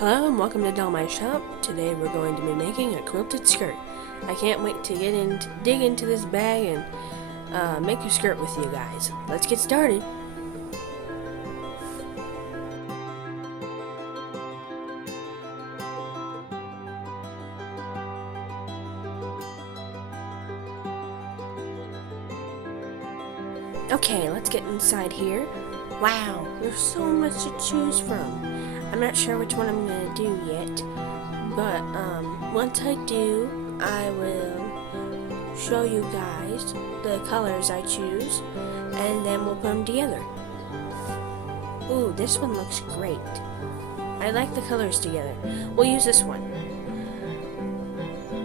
Hello and welcome to Doll My Shop. Today we're going to be making a quilted skirt. I can't wait to dig into this bag and make a skirt with you guys. Let's get started. Okay, let's get inside here. Wow, there's so much to choose from. I'm not sure which one I'm going to do yet, but once I do, I will show you guys the colors I choose, and then we'll put them together. Ooh, this one looks great. I like the colors together. We'll use this one.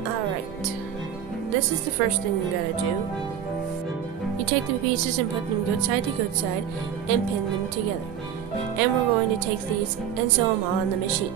Alright, this is the first thing you gotta do. You take the pieces and put them good side to good side and pin them together. And we're going to take these and sew them all on the machine.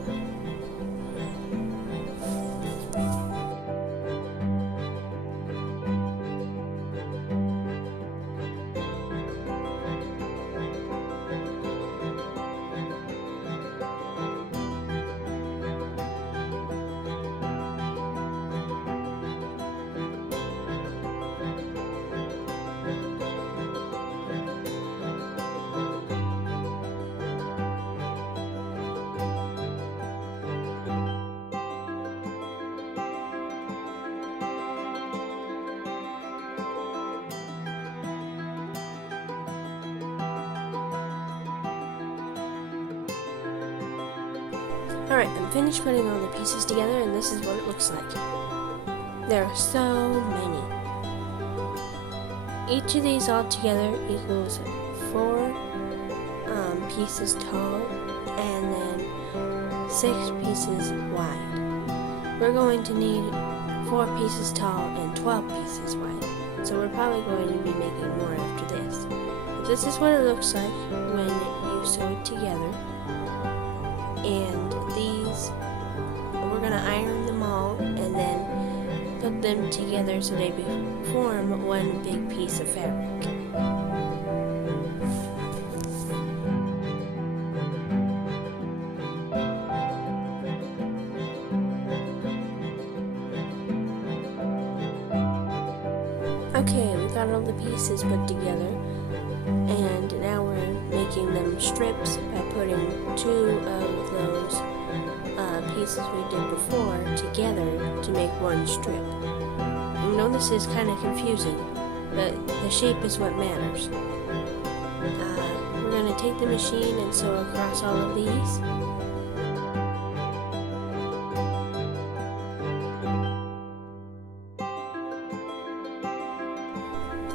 Alright, I'm finished putting all the pieces together, and this is what it looks like. There are so many. Each of these all together equals 4 pieces tall and then 6 pieces wide. We're going to need 4 pieces tall and 12 pieces wide. So we're probably going to be making more after this. But this is what it looks like when you sew it together. And these, we're going to iron them all and then put them together so they form one big piece of fabric. Okay, we got all the pieces put together, and now we're making them strips by putting 2 of those pieces we did before together to make one strip. I know this is kind of confusing, but the shape is what matters. We're going to take the machine and sew across all of these.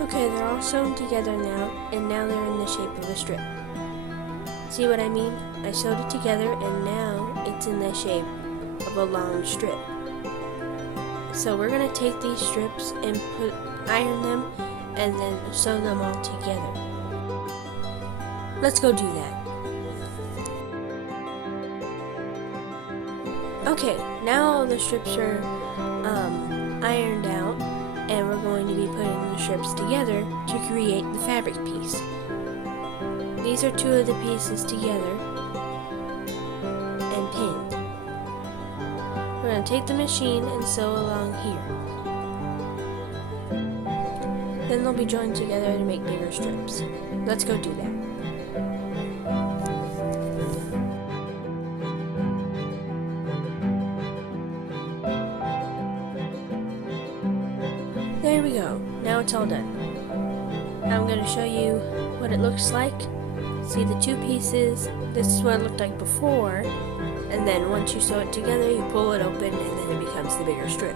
Okay, they're all sewn together now, and now they're in the shape of a strip. See what I mean? I sewed it together, and now it's in the shape of a long strip. So we're going to take these strips and iron them, and then sew them all together. Let's go do that. Okay, now all the strips are ironed out, and we're going to be putting the strips together to create the fabric piece. These are 2 of the pieces together and pinned. We're going to take the machine and sew along here. Then they'll be joined together to make bigger strips. Let's go do that. There we go. Now it's all done. I'm going to show you what it looks like. See the 2 pieces? This is what it looked like before. And then once you sew it together, you pull it open and then it becomes the bigger strip.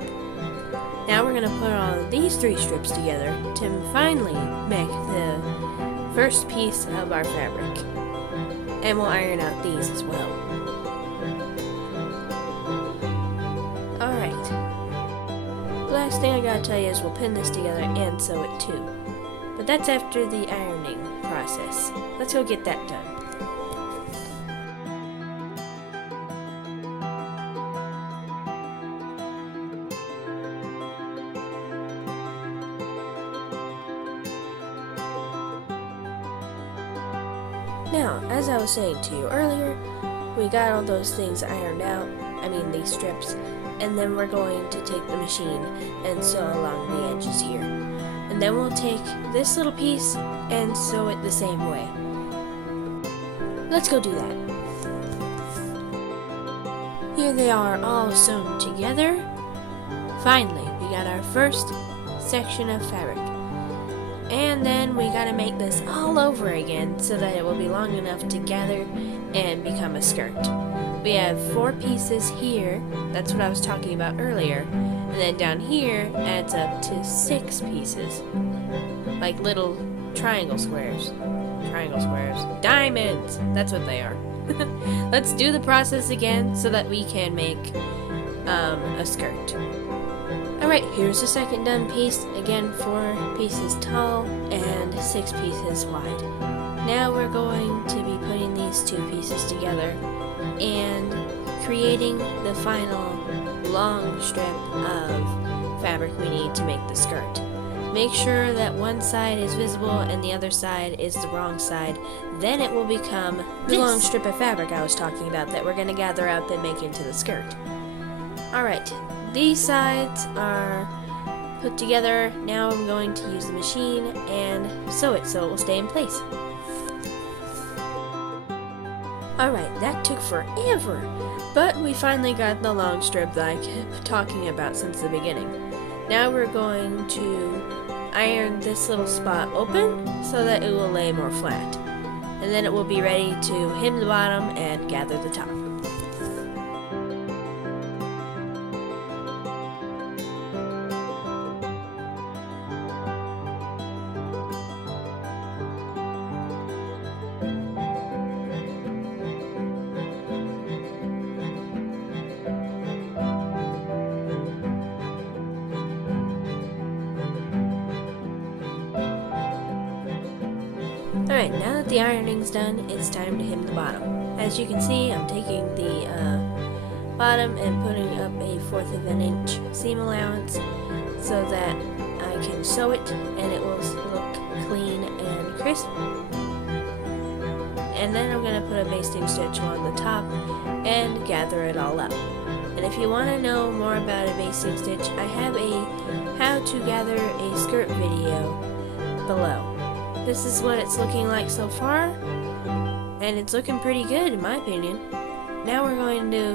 Now we're going to put all of these 3 strips together to finally make the first piece of our fabric. And we'll iron out these as well. Alright. Last thing I gotta tell you is we'll pin this together and sew it too. But that's after the ironing process. Let's go get that done. Now, as I was saying to you earlier, we got all those things ironed out, these strips, and then we're going to take the machine and sew along the edges here. And then we'll take this little piece and sew it the same way. Let's go do that. Here they are all sewn together. Finally, we got our first section of fabric. And then we gotta make this all over again so that it will be long enough to gather and become a skirt. We have 4 pieces here, that's what I was talking about earlier, and then down here adds up to 6 pieces, like little triangle squares, diamonds, that's what they are. Let's do the process again so that we can make a skirt. Alright, here's the second done piece, again 4 pieces tall and 6 pieces wide. Now we're going to be putting these 2 pieces together and creating the final long strip of fabric we need to make the skirt. Make sure that one side is visible and the other side is the wrong side. Then it will become the long strip of fabric I was talking about that we're going to gather up and make into the skirt. Alright, these sides are put together. Now I'm going to use the machine and sew it so it will stay in place. Alright, that took forever, but we finally got the long strip that I kept talking about since the beginning. Now we're going to iron this little spot open so that it will lay more flat. And then it will be ready to hem the bottom and gather the top. Alright, now that the ironing's done, it's time to hem the bottom. As you can see, I'm taking the bottom and putting up a 1/4 of an inch seam allowance so that I can sew it and it will look clean and crisp. And then I'm going to put a basting stitch along the top and gather it all up. And if you want to know more about a basting stitch, I have a how to gather a skirt video below. This is what it's looking like so far, and it's looking pretty good in my opinion. Now we're going to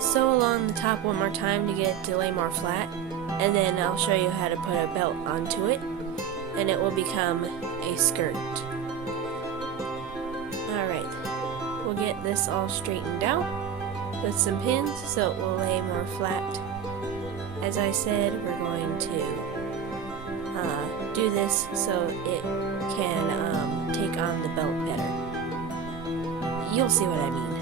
sew along the top one more time to get it to lay more flat, and then I'll show you how to put a belt onto it, and it will become a skirt. Alright, we'll get this all straightened out with some pins so it will lay more flat. As I said, we're going to do this so it can take on the belt better. You'll see what I mean.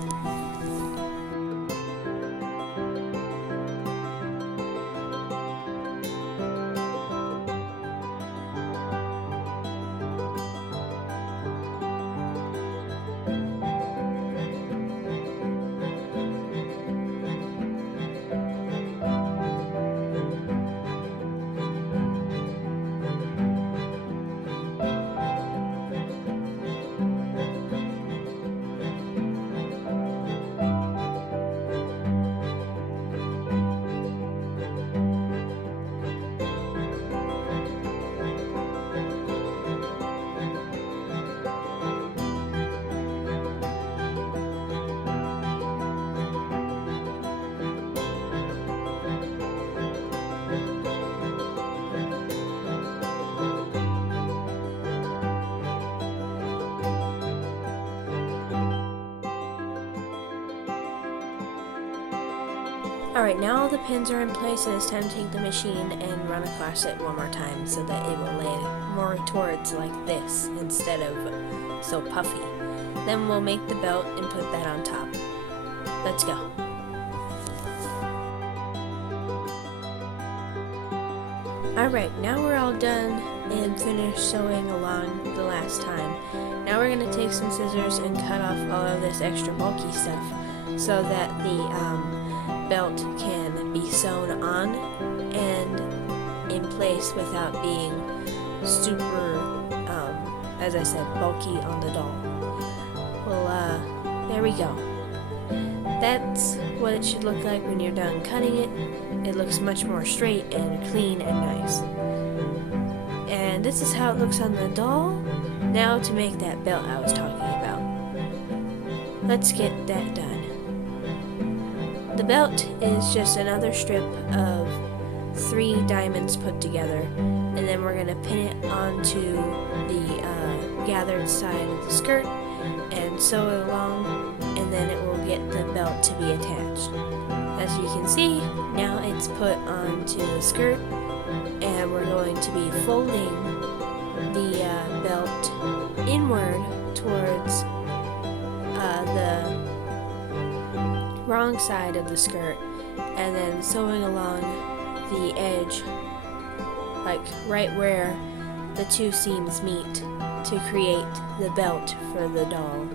Alright, now all the pins are in place and it's time to take the machine and run across it one more time so that it will lay more towards like this instead of so puffy. Then we'll make the belt and put that on top. Let's go. Alright, now we're all done and finished sewing along the last time. Now we're going to take some scissors and cut off all of this extra bulky stuff so that the belt can be sewn on and in place without being super, as I said, bulky on the doll. We'll there we go. That's what it should look like when you're done cutting it. It looks much more straight and clean and nice. And this is how it looks on the doll. Now to make that belt I was talking about. Let's get that done. The belt is just another strip of 3 diamonds put together, and then we're going to pin it onto the gathered side of the skirt and sew it along, and then it will get the belt to be attached. As you can see, now it's put onto the skirt, and we're going to be folding the belt inward towards the wrong side of the skirt, and then sewing along the edge, like right where the 2 seams meet, to create the belt for the doll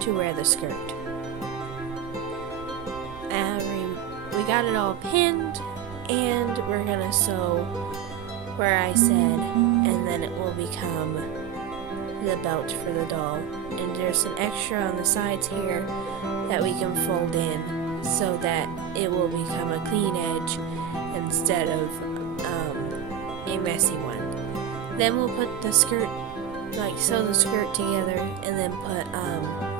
to wear the skirt. And we got it all pinned, and we're gonna sew where I said, and then it will become the belt for the doll. And there's an extra on the sides here that we can fold in so that it will become a clean edge instead of a messy one. Then we'll put the skirt, like sew the skirt together, and then put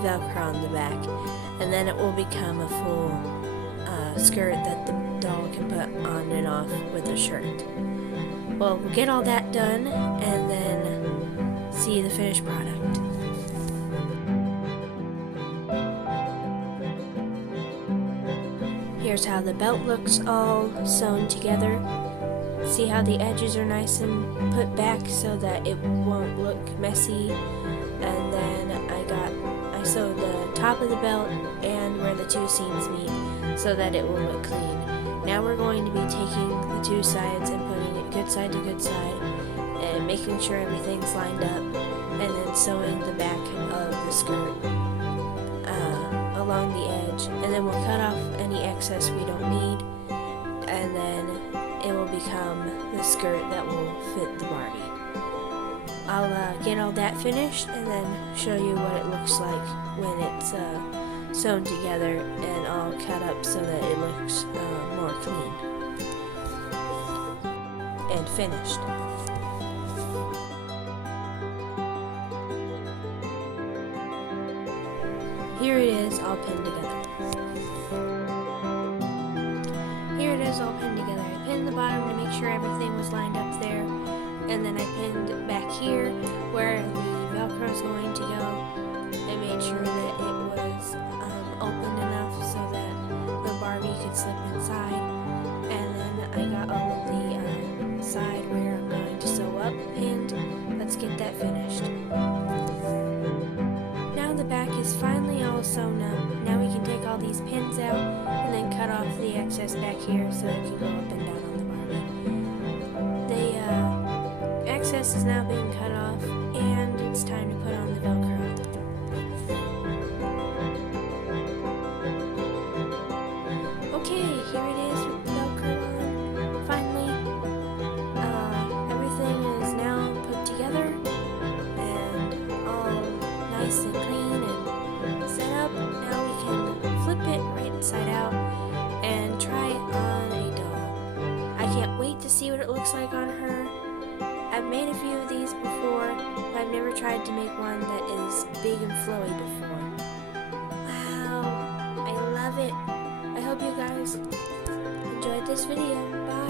Velcro on the back, and then it will become a full skirt that the doll can put on and off with a shirt. Well, we'll get all that done and then see the finished product. Here's how the belt looks all sewn together. See how the edges are nice and put back so that it won't look messy. And then I sewed the top of the belt and where the 2 seams meet so that it will look clean. Now we're going to be taking the 2 sides and putting it good side to good side and making sure everything's lined up, and then sewing the back of the skirt along the edge, and then we'll cut off any excess we don't need, and then it will become the skirt that will fit the Barbie. I'll get all that finished and then show you what it looks like when it's sewn together and all cut up so that it looks more clean and finished. Here it is all pinned together. Here it is all pinned together. I pinned the bottom to make sure everything was lined up there, and then I pinned back here where the Velcro is going to go. I made sure that it was open enough so that the Barbie could slip inside, and then I got all of the side where I'm going to sew up pinned. Let's get that finished. Now the back is finally all sewn up. Now we can take all these pins out and then cut off the excess back here so it can go up and down on the Barbie. The excess is now being cut off, and it's time to put on the Velcro. Okay, here it is with the Velcro on. Finally, everything is now put together and all nice and clean and set up. Now we can flip it right side out and try it on a doll. I can't wait to see what it looks like on her. I've made a few of these before, but I've never tried to make one that is big and flowy before. Wow, I love it. I hope you guys enjoyed this video. Bye.